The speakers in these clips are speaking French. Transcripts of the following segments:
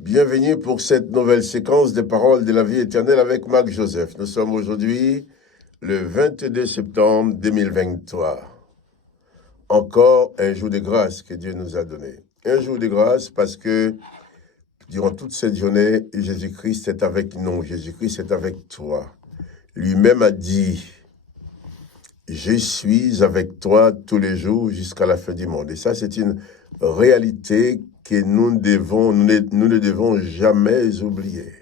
Bienvenue pour cette nouvelle séquence des paroles de la vie éternelle avec Marc Joseph. Nous sommes aujourd'hui le 22 septembre 2023. Encore un jour de grâce que Dieu nous a donné. Un jour de grâce parce que durant toute cette journée, Jésus-Christ est avec nous. Jésus-Christ est avec toi. Lui-même a dit, je suis avec toi tous les jours jusqu'à la fin du monde. Et ça, c'est une réalité que nous ne devons jamais oublier.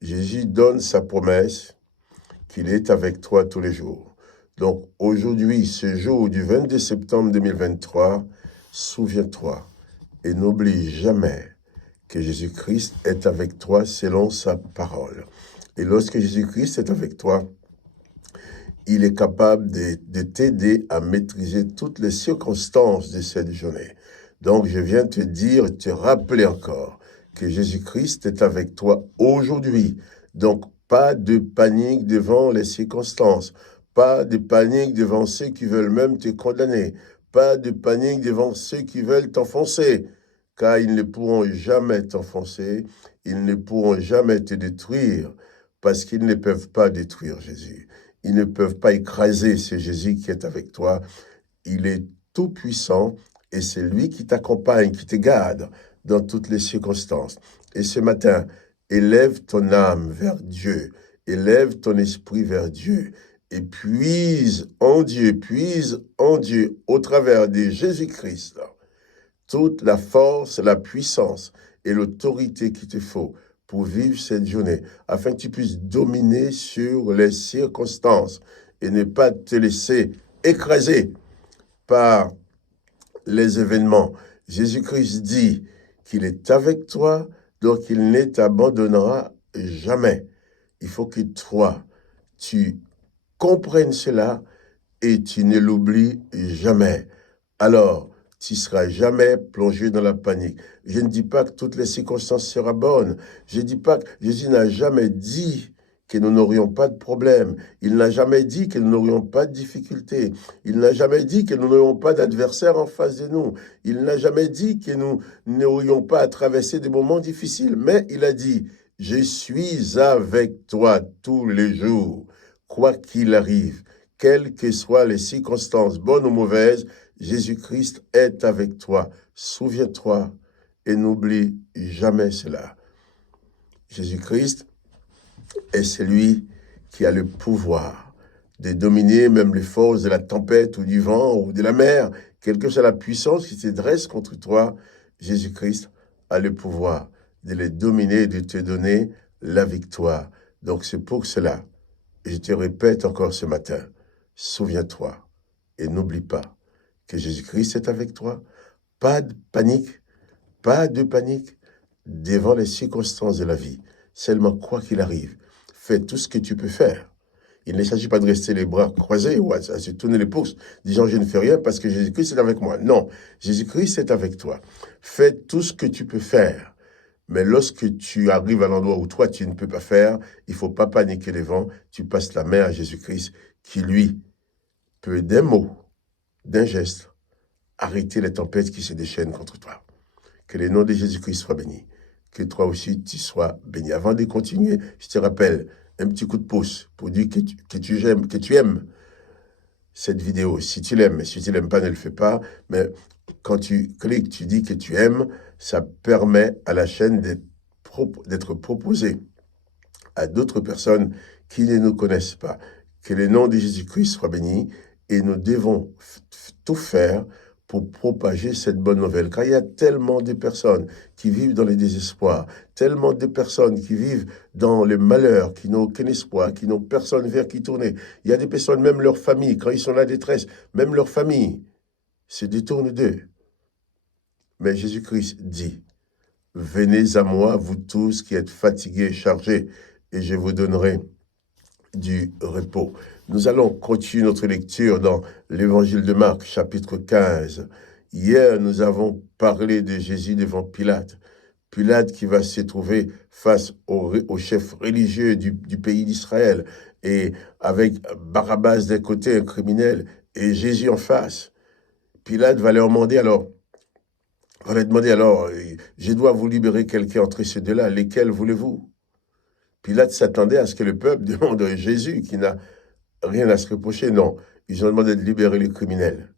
Jésus donne sa promesse qu'il est avec toi tous les jours. Donc aujourd'hui, ce jour du 22 septembre 2023, souviens-toi et n'oublie jamais que Jésus-Christ est avec toi selon sa parole. Et lorsque Jésus-Christ est avec toi, il est capable de t'aider à maîtriser toutes les circonstances de cette journée. Donc, je viens te dire, te rappeler encore que Jésus-Christ est avec toi aujourd'hui. Donc, pas de panique devant les circonstances, pas de panique devant ceux qui veulent même te condamner, pas de panique devant ceux qui veulent t'enfoncer, car ils ne pourront jamais t'enfoncer, ils ne pourront jamais te détruire, parce qu'ils ne peuvent pas détruire Jésus. Ils ne peuvent pas écraser ce Jésus qui est avec toi. Il est tout puissant et c'est lui qui t'accompagne, qui te garde dans toutes les circonstances. Et ce matin, élève ton âme vers Dieu, élève ton esprit vers Dieu et puise en Dieu au travers de Jésus-Christ toute la force, la puissance et l'autorité qu'il te faut pour vivre cette journée, afin que tu puisses dominer sur les circonstances et ne pas te laisser écraser par les événements. Jésus-Christ dit qu'il est avec toi, donc il ne t'abandonnera jamais. Il faut que toi, tu comprennes cela et tu ne l'oublies jamais. Alors, tu ne seras jamais plongé dans la panique. Je ne dis pas que toutes les circonstances seront bonnes. Je ne dis pas que Jésus n'a jamais dit que nous n'aurions pas de problème. Il n'a jamais dit que nous n'aurions pas de difficultés. Il n'a jamais dit que nous n'aurions pas d'adversaires en face de nous. Il n'a jamais dit que nous n'aurions pas à traverser des moments difficiles. Mais il a dit, je suis avec toi tous les jours, quoi qu'il arrive. Quelles que soient les circonstances, bonnes ou mauvaises, Jésus-Christ est avec toi. Souviens-toi et n'oublie jamais cela. Jésus-Christ est celui qui a le pouvoir de dominer même les forces de la tempête ou du vent ou de la mer. Quelle que soit la puissance qui se dresse contre toi, Jésus-Christ a le pouvoir de les dominer et de te donner la victoire. Donc c'est pour cela, je te répète encore ce matin, souviens-toi et n'oublie pas que Jésus-Christ est avec toi. Pas de panique devant les circonstances de la vie. Seulement, quoi qu'il arrive, fais tout ce que tu peux faire. Il ne s'agit pas de rester les bras croisés ou à se tourner les pouces, disant je ne fais rien parce que Jésus-Christ est avec moi. Non, Jésus-Christ est avec toi. Fais tout ce que tu peux faire. Mais lorsque tu arrives à l'endroit où toi, tu ne peux pas faire, il ne faut pas paniquer devant. Tu passes la main à Jésus-Christ qui, lui, peut d'un mot, d'un geste, arrêter les tempêtes qui se déchaînent contre toi. Que le nom de Jésus-Christ soit béni. Que toi aussi, tu sois béni. Avant de continuer, je te rappelle un petit coup de pouce pour dire que tu aimes cette vidéo. Si tu l'aimes, si tu ne l'aimes pas, ne le fais pas. Mais quand tu cliques, tu dis que tu aimes, ça permet à la chaîne d'être proposée à d'autres personnes qui ne nous connaissent pas. Que le nom de Jésus-Christ soit béni et nous devons tout faire pour propager cette bonne nouvelle. Car il y a tellement de personnes qui vivent dans le désespoir, tellement de personnes qui vivent dans le malheur, qui n'ont aucun espoir, qui n'ont personne vers qui tourner. Il y a des personnes, même leur famille, quand ils sont dans la détresse, même leur famille se détourne d'eux. Mais Jésus-Christ dit, « Venez à moi, vous tous qui êtes fatigués et chargés, et je vous donnerai du repos. » Nous allons continuer notre lecture dans l'évangile de Marc, chapitre 15. Hier, nous avons parlé de Jésus devant Pilate. Pilate qui va se trouver face au chef religieux du pays d'Israël et avec Barabbas d'un côté, un criminel, et Jésus en face. Pilate va leur demander alors, On a demandé alors, je dois vous libérer quelqu'un entre ces deux-là, lesquels voulez-vous? Pilate s'attendait à ce que le peuple demande à Jésus, qui n'a rien à se reprocher. Non, ils ont demandé de libérer les criminels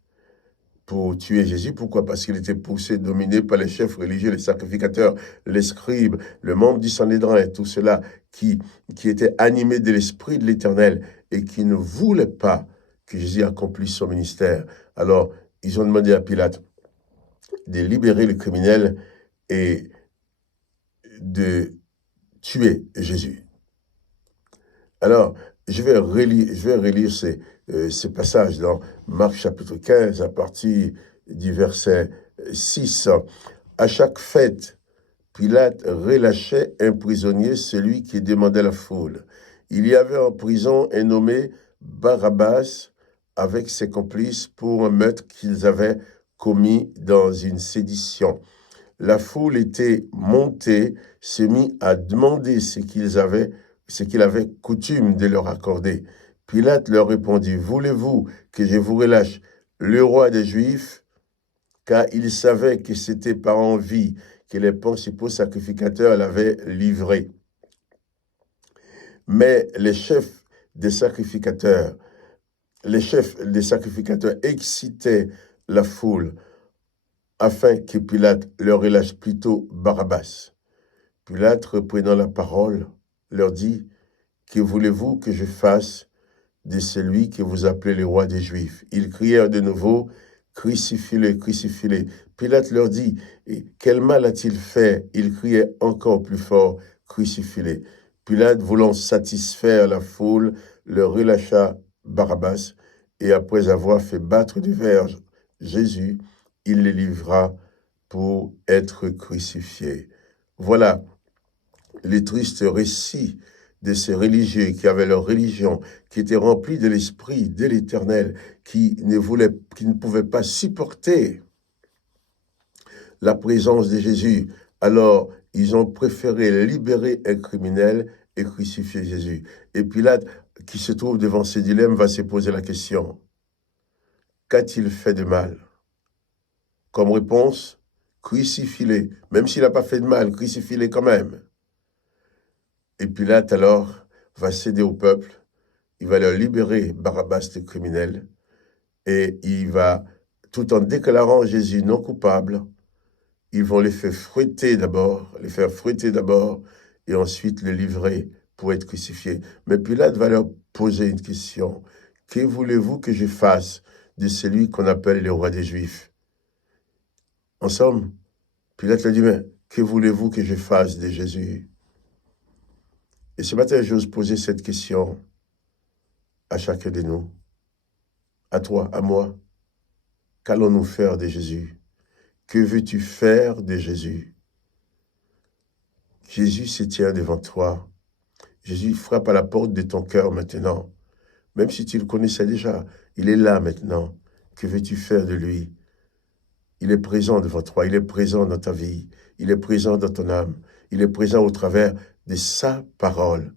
pour tuer Jésus. Pourquoi? Parce qu'il était poussé, dominé par les chefs religieux, les sacrificateurs, les scribes, le membre du Sanhédrin et tout cela qui était animé de l'Esprit de l'Éternel et qui ne voulait pas que Jésus accomplisse son ministère. Alors, ils ont demandé à Pilate de libérer les criminels et de tuer Jésus. Alors, je vais relire ces passages dans Marc chapitre 15 à partir du verset 6. À chaque fête, Pilate relâchait un prisonnier, celui qui demandait la foule. Il y avait en prison un nommé Barabbas avec ses complices pour un meurtre qu'ils avaient commis dans une sédition. La foule était montée, se mit à demander ce qu'il avait coutume de leur accorder. Pilate leur répondit, « Voulez-vous que je vous relâche le roi des Juifs ?» Car il savait que c'était par envie que les principaux sacrificateurs l'avaient livré. Mais les chefs des sacrificateurs excitaient la foule afin que Pilate leur relâche plutôt Barabbas. Pilate, reprenant la parole, leur dit, « Que voulez-vous que je fasse de celui que vous appelez le roi des Juifs ?» Ils crièrent de nouveau, « Crucifie-le, crucifie-le » Pilate leur dit, « Quel mal a-t-il fait ?» Ils criaient encore plus fort, « Crucifie-le » Pilate, voulant satisfaire la foule, leur relâcha Barabbas, et après avoir fait battre du verge Jésus, il les livra pour être crucifié. Voilà les tristes récits de ces religieux qui avaient leur religion, qui étaient remplis de l'Esprit, de l'Éternel, qui ne pouvaient pas supporter la présence de Jésus. Alors, ils ont préféré libérer un criminel et crucifier Jésus. Et Pilate, qui se trouve devant ce dilemme, va se poser la question, qu'a-t-il fait de mal? Comme réponse, crucifie-le. Même s'il n'a pas fait de mal, crucifie-le quand même. Et Pilate, alors, va céder au peuple. Il va leur libérer Barabbas, le criminel. Et il va, tout en déclarant Jésus non coupable, ils vont les faire fouetter d'abord, et ensuite le livrer pour être crucifié. Mais Pilate va leur poser une question. Que voulez-vous que je fasse de celui qu'on appelle le roi des Juifs? En somme, Pilate leur dit, mais que voulez-vous que je fasse de Jésus? Et ce matin, j'ose poser cette question à chacun de nous, à toi, à moi. Qu'allons-nous faire de Jésus? Que veux-tu faire de Jésus? Jésus se tient devant toi. Jésus frappe à la porte de ton cœur maintenant. Même si tu le connaissais déjà, il est là maintenant. Que veux-tu faire de lui? Il est présent devant toi, il est présent dans ta vie, il est présent dans ton âme, il est présent au travers de sa parole.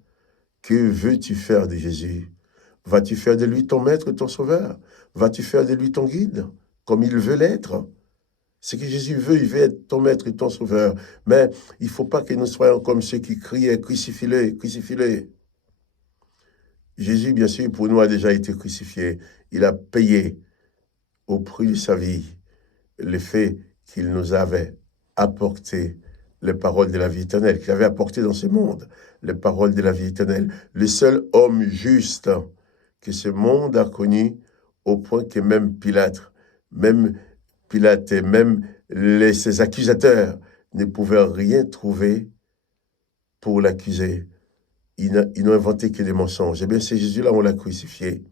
Que veux-tu faire de Jésus? Vas-tu faire de lui ton maître, ton sauveur? Vas-tu faire de lui ton guide, comme il veut l'être? Ce que Jésus veut, il veut être ton maître et ton sauveur. Mais il ne faut pas que nous soyons comme ceux qui criaient, crucifie-le, crucifie-le. Jésus, bien sûr, pour nous a déjà été crucifié. Il a payé au prix de sa vie le fait qu'il nous avait apporté les paroles de la vie éternelle, qu'il avait apporté dans ce monde les paroles de la vie éternelle. Le seul homme juste que ce monde a connu, au point que même Pilate et même ses accusateurs ne pouvaient rien trouver pour l'accuser. Ils n'ont inventé que des mensonges. Eh bien, c'est Jésus-là, on l'a crucifié.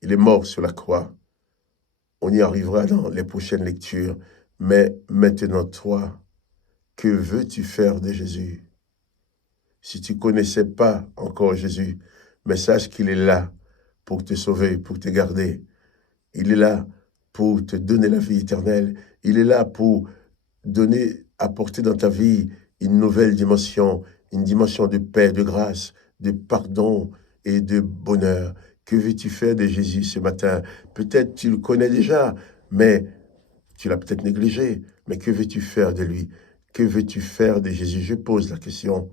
Il est mort sur la croix. On y arrivera dans les prochaines lectures. Mais maintenant, toi, que veux-tu faire de Jésus? Si tu ne connaissais pas encore Jésus, mais sache qu'il est là pour te sauver, pour te garder. Il est là pour te donner la vie éternelle. Il est là pour apporter dans ta vie une nouvelle dimension, une dimension de paix, de grâce, de pardon et de bonheur. Que veux-tu faire de Jésus ce matin? Peut-être tu le connais déjà, mais tu l'as peut-être négligé. Mais que veux-tu faire de lui? Que veux-tu faire de Jésus? Je pose la question.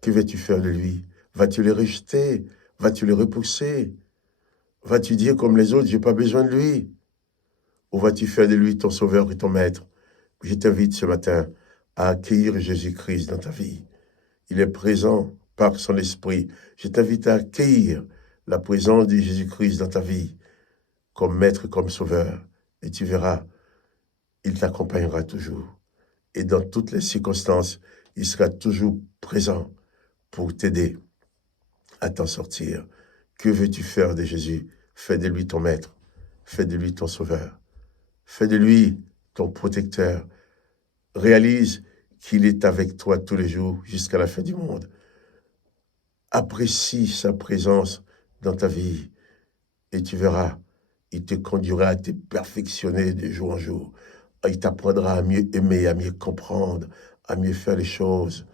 Que veux-tu faire de lui? Vas-tu le rejeter? Vas-tu le repousser? Vas-tu dire comme les autres, j'ai pas besoin de lui? Ou vas-tu faire de lui ton sauveur et ton maître? Je t'invite ce matin à accueillir Jésus-Christ dans ta vie. Il est présent par son esprit. Je t'invite à accueillir la présence de Jésus-Christ dans ta vie, comme maître, comme sauveur. Et tu verras, il t'accompagnera toujours. Et dans toutes les circonstances, il sera toujours présent pour t'aider à t'en sortir. Que veux-tu faire de Jésus? Fais de lui ton maître. Fais de lui ton sauveur. Fais de lui ton protecteur. Réalise qu'il est avec toi tous les jours jusqu'à la fin du monde. Apprécie sa présence dans ta vie et tu verras, il te conduira à te perfectionner de jour en jour. Il t'apprendra à mieux aimer, à mieux comprendre, à mieux faire les choses.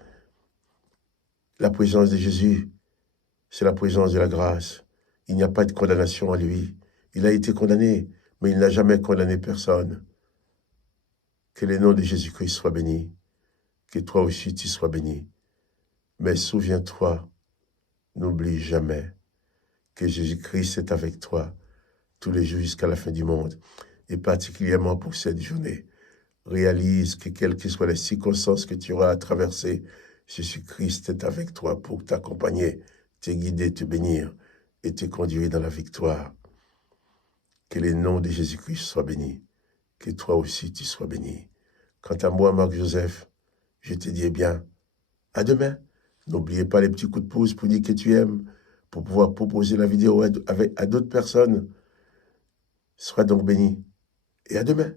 La présence de Jésus, c'est la présence de la grâce. Il n'y a pas de condamnation à lui. Il a été condamné, mais il n'a jamais condamné personne. Que le nom de Jésus-Christ soit béni. Que toi aussi tu sois béni. Mais souviens-toi, n'oublie jamais que Jésus-Christ est avec toi tous les jours jusqu'à la fin du monde, et particulièrement pour cette journée. Réalise que quelles que soient les circonstances que tu auras à traverser, Jésus-Christ est avec toi pour t'accompagner, te guider, te bénir et te conduire dans la victoire. Que le nom de Jésus-Christ soit béni, que toi aussi tu sois béni. Quant à moi, Marc-Joseph, je te dis bien, à demain. N'oubliez pas les petits coups de pouce pour dire que tu aimes, pour pouvoir proposer la vidéo à d'autres personnes. Sois donc béni et à demain.